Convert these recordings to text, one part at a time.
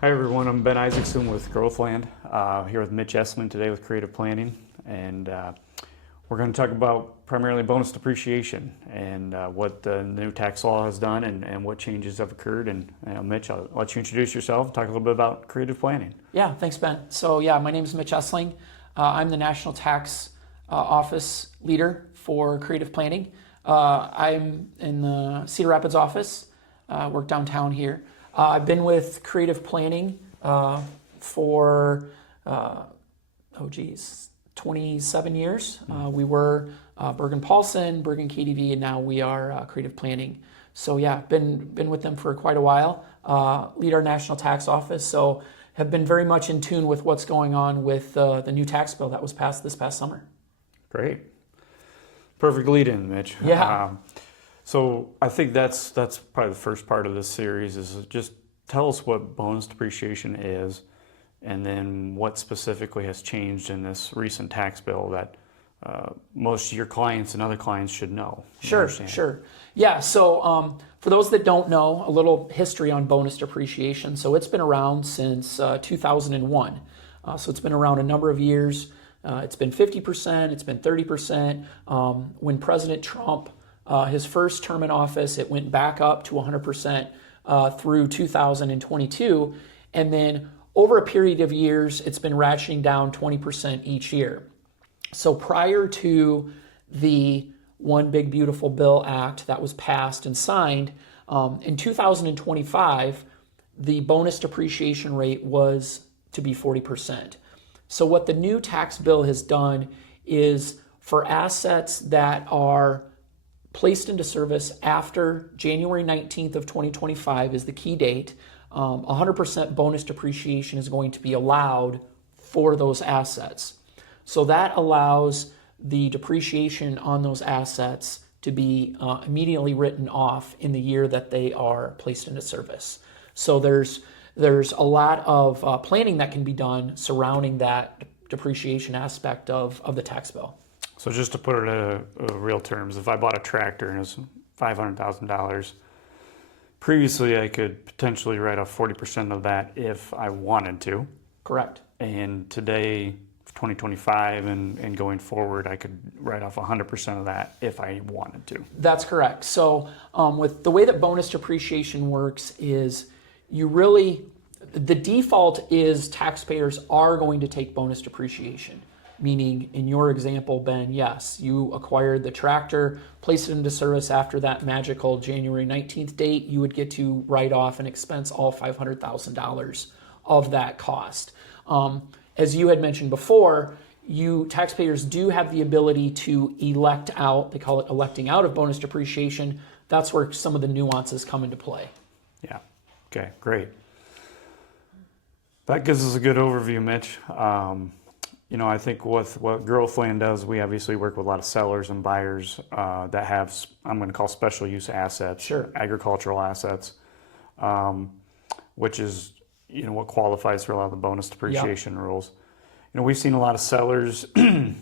Hi everyone, I'm Ben Isaacson with Growthland, here with Mitch Estling today with Creative Planning, and we're going to talk about primarily bonus depreciation and what the new tax law has done and what changes have occurred. And Mitch, I'll let you introduce yourself, talk a little bit about creative planning. Yeah, thanks, Ben. So yeah, my name is Mitch Estling. I'm the National Tax Office leader for creative planning. I'm in the Cedar Rapids office, work downtown here. I've been with creative planning for 27 years. We were Bergen Paulson, Bergen KDV, and now we are creative planning. So yeah, been with them for quite a while. Lead our national tax office, so have been very much in tune with what's going on with the new tax bill that was passed this past summer. Great, perfect lead in, Mitch. Yeah. So I think that's probably the first part of this series is just tell us what bonus depreciation is, and then what specifically has changed in this recent tax bill that most of your clients and other clients should know. Sure. Yeah, so for those that don't know, a little history on bonus depreciation. So it's been around since 2001. So it's been around a number of years. It's been 50%, it's been 30%. When President Trump, his first term in office, it went back up to 100% through 2022. And then over a period of years, it's been ratcheting down 20% each year. So prior to the One Big Beautiful Bill Act that was passed and signed, in 2025, the bonus depreciation rate was to be 40%. So what the new tax bill has done is for assets that are placed into service after January 19th of 2025 is the key date, 100% bonus depreciation is going to be allowed for those assets. So that allows the depreciation on those assets to be immediately written off in the year that they are placed into service. So there's a lot of planning that can be done surrounding that depreciation aspect of the tax bill. So just to put it in real terms, if I bought a tractor and it was $500,000, previously I could potentially write off 40% of that if I wanted to. Correct. And today, 2025 and going forward, I could write off 100% of that if I wanted to. That's correct. So with the way that bonus depreciation works is the default is taxpayers are going to take bonus depreciation. Meaning, in your example, Ben, yes, you acquired the tractor, placed it into service after that magical January 19th date, you would get to write off and expense all $500,000 of that cost. As you had mentioned before, taxpayers do have the ability to elect out, they call it electing out of bonus depreciation. That's where some of the nuances come into play. Yeah, okay, great. That gives us a good overview, Mitch. I think with what Growthland does, we obviously work with a lot of sellers and buyers that have, I'm going to call special use assets, Sure. Agricultural assets, which is, what qualifies for a lot of the bonus depreciation rules. We've seen a lot of sellers, that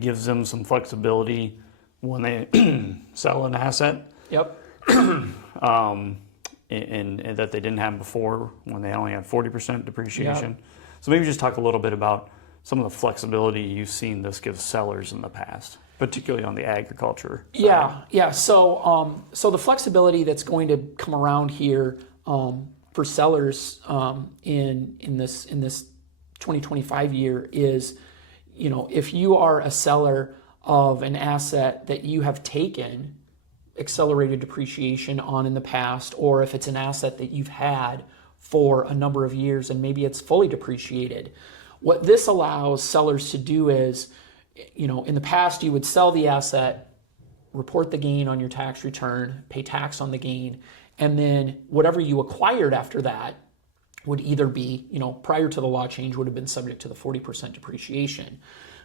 gives them some flexibility when they sell an asset. Yep. And that they didn't have before when they only had 40% depreciation. Yep. So maybe just talk a little bit about some of the flexibility you've seen this give sellers in the past, particularly on the agriculture side. Yeah. So the flexibility that's going to come around here for sellers in this 2025 year is, if you are a seller of an asset that you have taken accelerated depreciation on in the past, or if it's an asset that you've had for a number of years and maybe it's fully depreciated. What this allows sellers to do is, in the past you would sell the asset, report the gain on your tax return, pay tax on the gain, and then whatever you acquired after that would either be, prior to the law change, would have been subject to the 40% depreciation.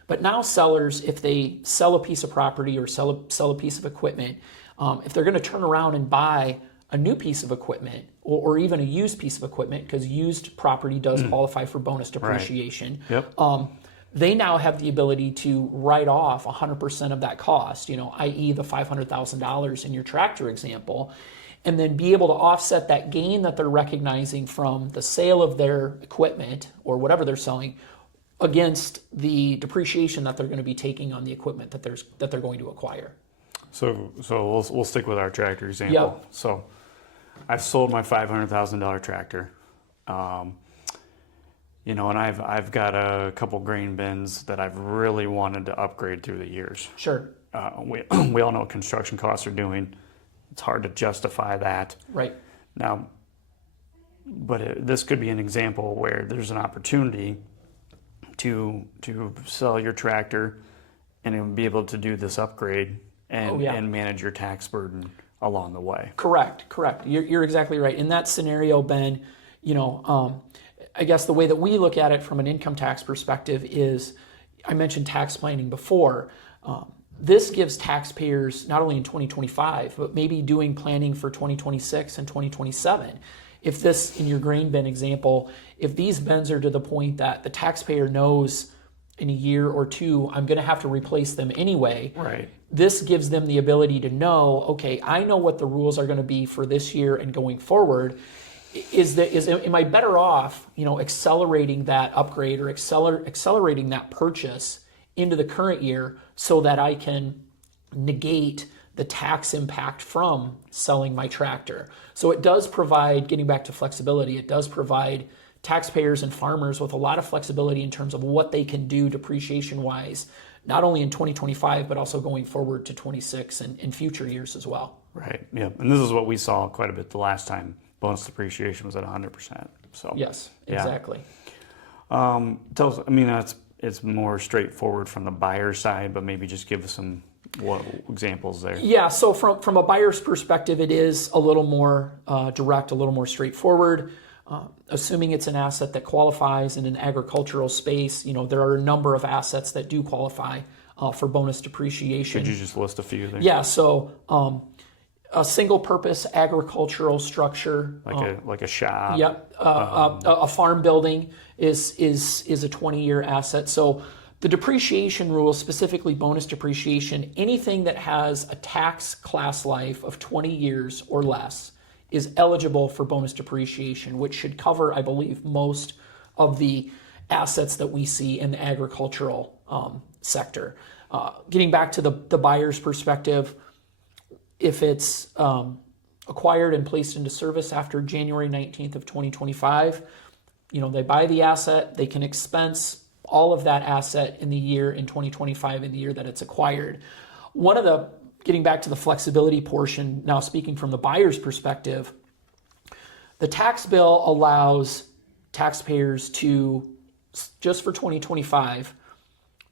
But now sellers, if they sell a piece of property or sell a piece of equipment, if they're going to turn around and buy a new piece of equipment or even a used piece of equipment, because used property does qualify for bonus depreciation. Right. Yep. They now have the ability to write off 100% of that cost, i.e. the $500,000 in your tractor example. and then be able to offset that gain that they're recognizing from the sale of their equipment or whatever they're selling against the depreciation that they're going to be taking on the equipment that they're going to acquire. So we'll stick with our tractor example. Yep. So I've sold my $500,000 tractor. And I've got a couple grain bins that I've really wanted to upgrade through the years. Sure. We all know what construction costs are doing. It's hard to justify that. Right. Now, this could be an example where there's an opportunity to sell your tractor and be able to do this upgrade and manage your tax burden along the way. Correct. You're exactly right. In that scenario, Ben, I guess the way that we look at it from an income tax perspective is, I mentioned tax planning before. This gives taxpayers, not only in 2025, but maybe doing planning for 2026 and 2027. If this, in your grain bin example, if these bins are to the point that the taxpayer knows in a year or two, I'm going to have to replace them anyway. Right. This gives them the ability to know, okay, I know what the rules are going to be for this year and going forward. Am I better off, accelerating that upgrade or accelerating that purchase into the current year so that I can negate the tax impact from selling my tractor? So it does provide, getting back to flexibility, it does provide taxpayers and farmers with a lot of flexibility in terms of what they can do depreciation-wise, not only in 2025, but also going forward to 26 and in future years as well. Right, yeah. And this is what we saw quite a bit the last time bonus depreciation was at 100%. So yes, exactly. Tell us, it's more straightforward from the buyer side, but maybe just give us some examples there. Yeah, so from a buyer's perspective, it is a little more direct, a little more straightforward. Assuming it's an asset that qualifies in an agricultural space, there are a number of assets that do qualify for bonus depreciation. Could you just list a few there? Yeah, so a single-purpose agricultural structure, like a shop. Yep, a farm building is a 20-year asset. So the depreciation rules, specifically bonus depreciation, anything that has a tax class life of 20 years or less is eligible for bonus depreciation, which should cover, I believe, most of the assets that we see in the agricultural sector. Getting back to the buyer's perspective, if it's acquired and placed into service after January 19th of 2025, they buy the asset, they can expense all of that asset in 2025, in the year that it's acquired. Getting back to the flexibility portion, now speaking from the buyer's perspective, the tax bill allows taxpayers to, just for 2025,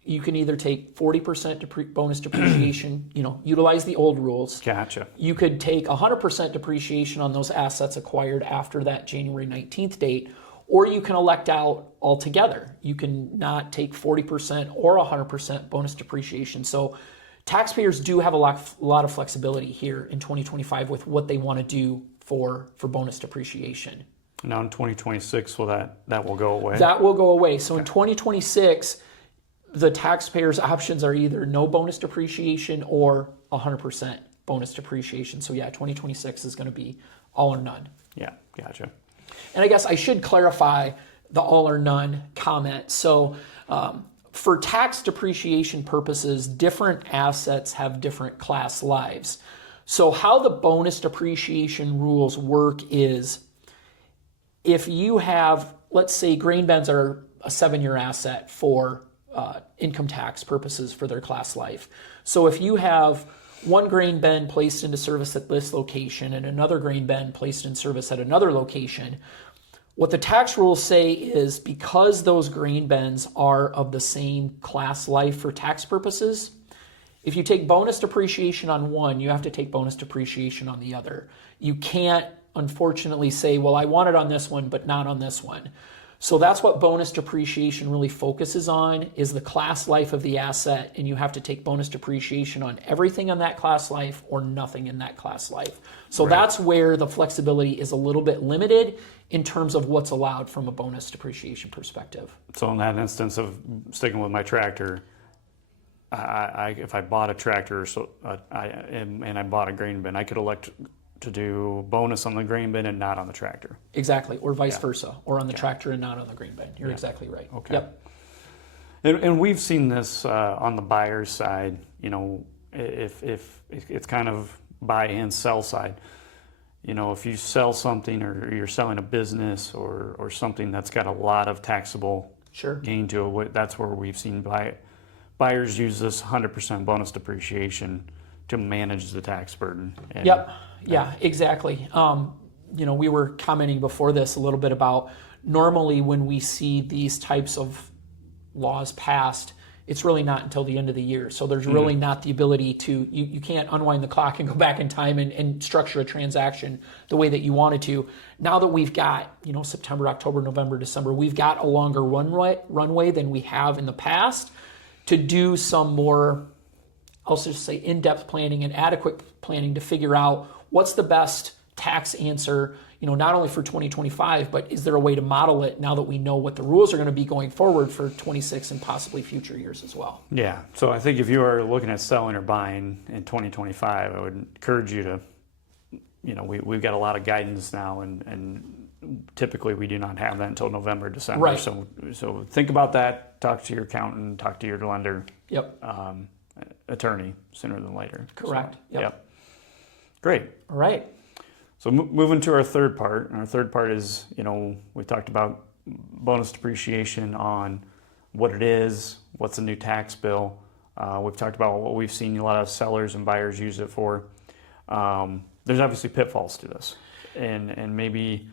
you can either take 40% bonus depreciation, utilize the old rules. Gotcha. You could take 100% depreciation on those assets acquired after that January 19th date, or you can elect out altogether. You can not take 40% or 100% bonus depreciation. So taxpayers do have a lot of flexibility here in 2025 with what they want to do for bonus depreciation. Now in 2026, that will go away? That will go away. So in 2026, the taxpayers' options are either no bonus depreciation or 100% bonus depreciation. So yeah, 2026 is going to be all or none. Yeah, gotcha. And I guess I should clarify the all or none comment. So for tax depreciation purposes, different assets have different class lives. So how the bonus depreciation rules work is, if you have, let's say grain bins are a 7-year asset for income tax purposes for their class life. So if you have one grain bin placed into service at this location and another grain bin placed in service at another location, what the tax rules say is, because those grain bins are of the same class life for tax purposes, if you take bonus depreciation on one, you have to take bonus depreciation on the other. You can't, unfortunately, say, well, I want it on this one, but not on this one. So that's what bonus depreciation really focuses on, is the class life of the asset, and you have to take bonus depreciation on everything on that class life or nothing in that class life. So That's where the flexibility is a little bit limited in terms of what's allowed from a bonus depreciation perspective. So in that instance of sticking with my tractor, if I bought a tractor and I bought a grain bin, I could elect to do bonus on the grain bin and not on the tractor. Exactly, or vice Yeah. versa, or on the tractor and not on the grain bin. You're exactly right. Okay. Yep. And we've seen this on the buyer's side, if it's kind of buy and sell side. If you sell something or you're selling a business or something that's got a lot of taxable Sure. gain to it, that's where we've seen buyers use this 100% bonus depreciation to manage the tax burden. And, Yep. Yeah, exactly. We were commenting before this a little bit about normally when we see these types of laws passed, it's really not until the end of the year. So there's really not the ability to, you can't unwind the clock and go back in time and structure a transaction the way that you wanted to. Now that we've got, September, October, November, December, we've got a longer runway than we have in the past to do some more, I'll just say, in-depth planning and adequate planning to figure out what's the best tax answer, not only for 2025, but is there a way to model it now that we know what the rules are going to be going forward for 26 and possibly future years as well? Yeah. So I think if you are looking at selling or buying in 2025, I would encourage you to, we've got a lot of guidance now, and typically we do not have that until November, December. Right. So think about that. Talk to your accountant. Talk to your lender. Yep. Attorney sooner than later. Correct. So, Yep. Great. All right. So moving to our third part, and our third part is, we talked about bonus depreciation on what it is, what's a new tax bill. We've talked about what we've seen a lot of sellers and buyers use it for. There's obviously pitfalls to this, and maybe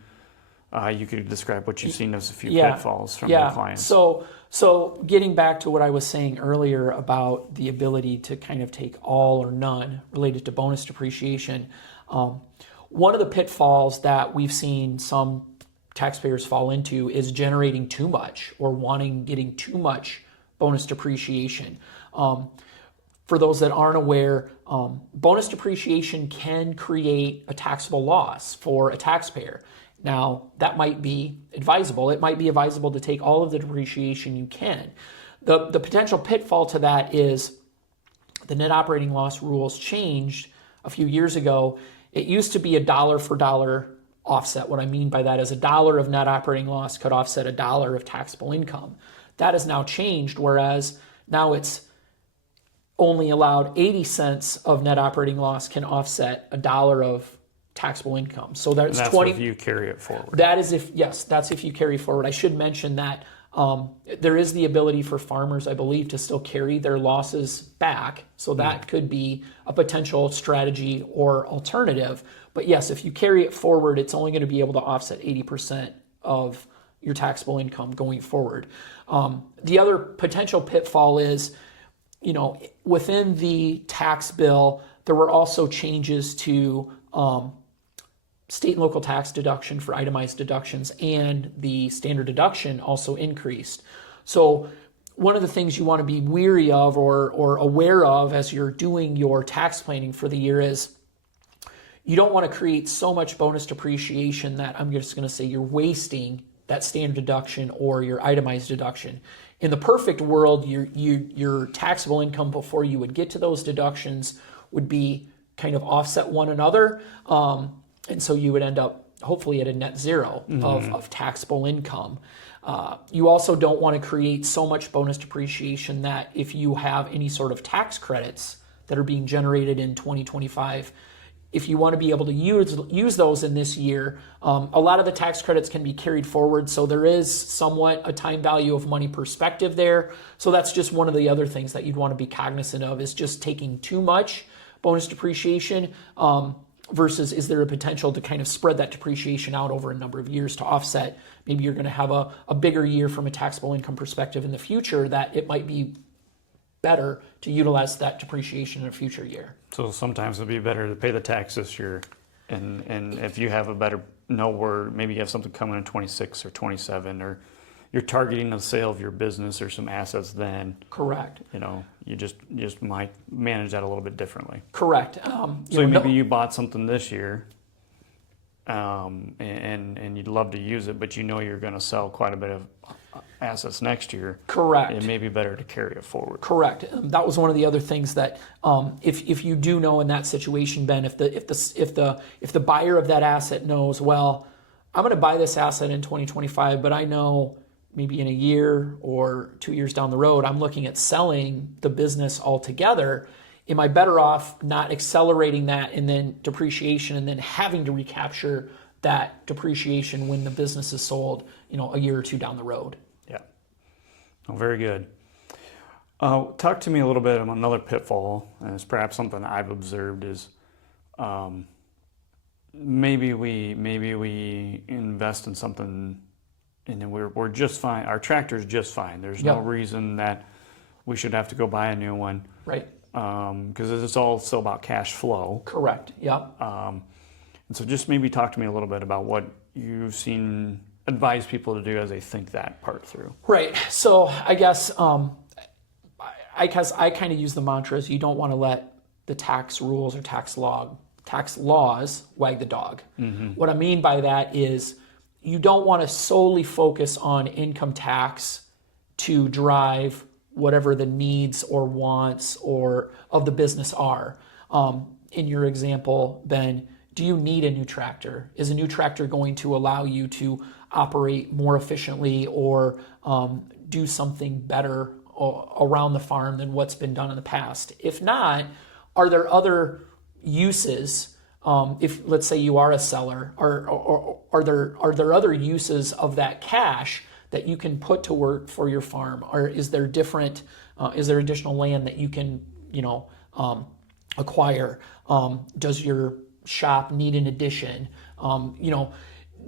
you could describe what you've seen as a few pitfalls from your clients. So getting back to what I was saying earlier about the ability to kind of take all or none related to bonus depreciation, one of the pitfalls that we've seen some taxpayers fall into is generating too much or getting too much bonus depreciation. For those that aren't aware, bonus depreciation can create a taxable loss for a taxpayer. Now, that might be advisable. It might be advisable to take all of the depreciation you can. The potential pitfall to that is the net operating loss rules changed a few years ago. It used to be a dollar for dollar offset. What I mean by that is $1 of net operating loss could offset $1 of taxable income. That has now changed, whereas now it's only allowed 80 cents of net operating loss can offset $1 of taxable income. So that's 20. If you carry it forward. That's if you carry forward. I should mention that there is the ability for farmers, I believe, to still carry their losses back. So that could be a potential strategy or alternative. But yes, if you carry it forward, it's only going to be able to offset 80% of your taxable income going forward. The other potential pitfall is, within the tax bill, there were also changes to state and local tax deduction for itemized deductions, and the standard deduction also increased. So one of the things you want to be weary of or aware of as you're doing your tax planning for the year is you don't want to create so much bonus depreciation that I'm just going to say you're wasting that standard deduction or your itemized deduction. In the perfect world, your taxable income before you would get to those deductions would be kind of offset one another. And so you would end up hopefully at a net zero of taxable income. You also don't want to create so much bonus depreciation that if you have any sort of tax credits that are being generated in 2025, if you want to be able to use those in this year, a lot of the tax credits can be carried forward. So there is somewhat a time value of money perspective there. So that's just one of the other things that you'd want to be cognizant of, is just taking too much bonus depreciation versus is there a potential to kind of spread that depreciation out over a number of years to offset. Maybe you're going to have a bigger year from a taxable income perspective in the future, that it might be better to utilize that depreciation in a future year. So sometimes it'd be better to pay the tax this year, and if you have a better where maybe you have something coming in 26 or 27, or you're targeting the sale of your business or some assets, then correct. You just might manage that a little bit differently. Correct. So maybe you bought something this year, and you'd love to use it, but you're going to sell quite a bit of assets next year, Correct. it may be better to carry it forward. Correct. That was one of the other things that, if you do know in that situation, Ben, if the buyer of that asset knows, well, I'm going to buy this asset in 2025, but I know maybe in a year or 2 years down the road, I'm looking at selling the business altogether. Am I better off not accelerating that and then depreciation and then having to recapture that depreciation when the business is sold, a year or two down the road? Yeah. Oh, very good. Talk to me a little bit about another pitfall, and it's perhaps something I've observed is maybe we invest in something and then we're just fine. Our tractor's just fine. There's no Yep. reason that we should have to go buy a new one. Right. Because it's all still about cash flow. Correct. Yep. And so just maybe talk to me a little bit about what you've seen advise people to do as they think that part through. Right. So I guess I kind of use the mantra is you don't want to let the tax rules or tax laws wag the dog. Mm-hmm. What I mean by that is you don't want to solely focus on income tax to drive whatever the needs or wants or of the business are. In your example, Ben, do you need a new tractor? Is a new tractor going to allow you to operate more efficiently or do something better around the farm than what's been done in the past? If not, are there other uses? If let's say you are a seller, are there other uses of that cash that you can put to work for your farm? Or is there additional land that you can acquire? Does your shop need an addition?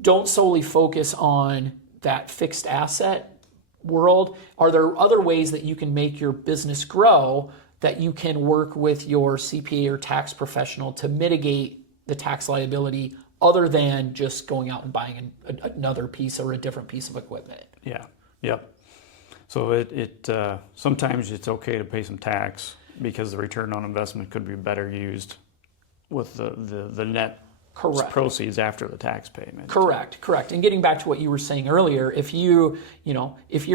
Don't solely focus on that fixed asset world. Are there other ways that you can make your business grow that you can work with your CPA or tax professional to mitigate the tax liability other than just going out and buying another piece or a different piece of equipment? Yeah. Yep. So it sometimes it's okay to pay some tax because the return on investment could be better used with the net Correct. proceeds after the tax payment. Correct. And getting back to what you were saying earlier, if you're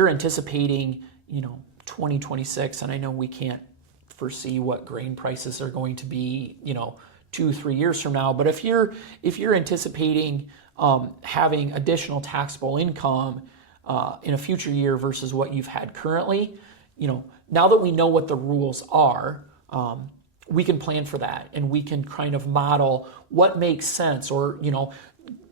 anticipating, 2026, and I know we can't foresee what grain prices are going to be, 2-3 years from now, but if you're anticipating having additional taxable income in a future year versus what you've had currently, now that we know what the rules are, we can plan for that and we can kind of model what makes sense. Or,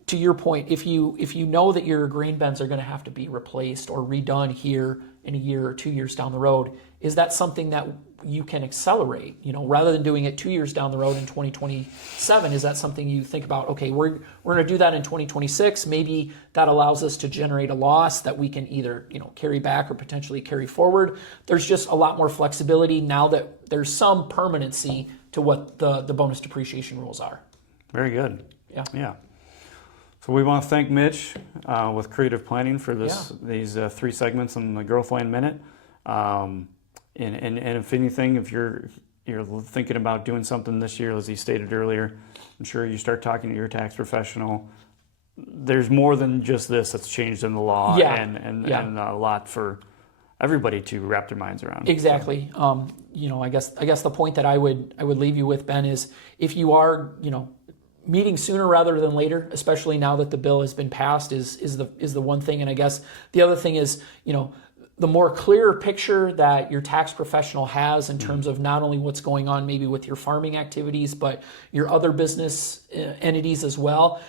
to your point, if you know that your grain bins are going to have to be replaced or redone here in a year or 2 years down the road, is that something that you can accelerate? Rather than doing it 2 years down the road in 2027, is that something you think about? Okay, we're going to do that in 2026. Maybe that allows us to generate a loss that we can either carry back or potentially carry forward. There's just a lot more flexibility now that there's some permanency to what the bonus depreciation rules are. Very good. Yeah. So we want to thank Mitch with Creative Planning for these 3 segments in the Growthland Minute. And if anything, if you're thinking about doing something this year, as he stated earlier, I'm sure you start talking to your tax professional. There's more than just this that's changed in the law, and a lot for everybody to wrap their minds around. Exactly. I guess the point that I would leave you with, Ben, is if you are meeting sooner rather than later, especially now that the bill has been passed, is the one thing. And I guess the other thing is, the more clear picture that your tax professional has in terms of not only what's going on maybe with your farming activities, but your other business entities as well.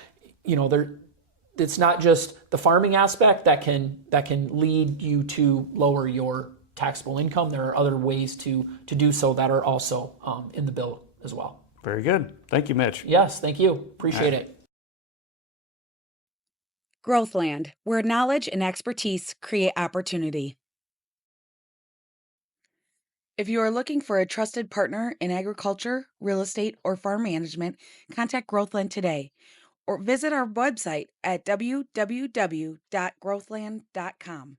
It's not just the farming aspect that can lead you to lower your taxable income. There are other ways to do so that are also in the bill as well. Very good. Thank you, Mitch. Yes, thank you. Appreciate it. Growthland, where knowledge and expertise create opportunity. If you are looking for a trusted partner in agriculture, real estate, or farm management, contact Growthland today or visit our website at www.growthland.com.